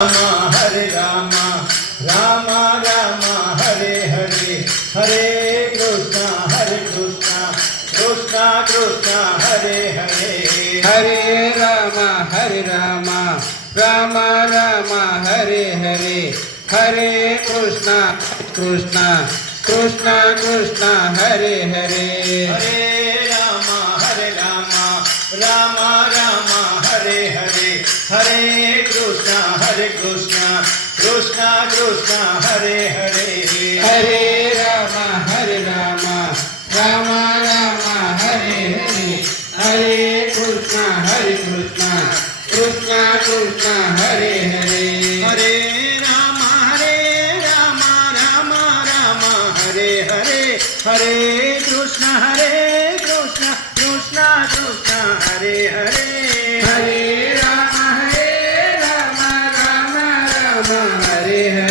Hare Ram Ram Ram Hare Hare Hare Krishna Krishna Krishna Hare Hare Hare Ram Ram Ram Hare Hare Hare Krishna Krishna Krishna Hare Hare Hare Ram Ram Ram Hare Hare Hare Krishna Krishna Krishna Hare Hare Hare Ram Ram Ram Hare Hare Hare Krishna Krishna Hare Hare Hare Ram Ram Ram Hare Hare Hare Krishna Krishna Hare Hare Hare Ram Ram Hare Hare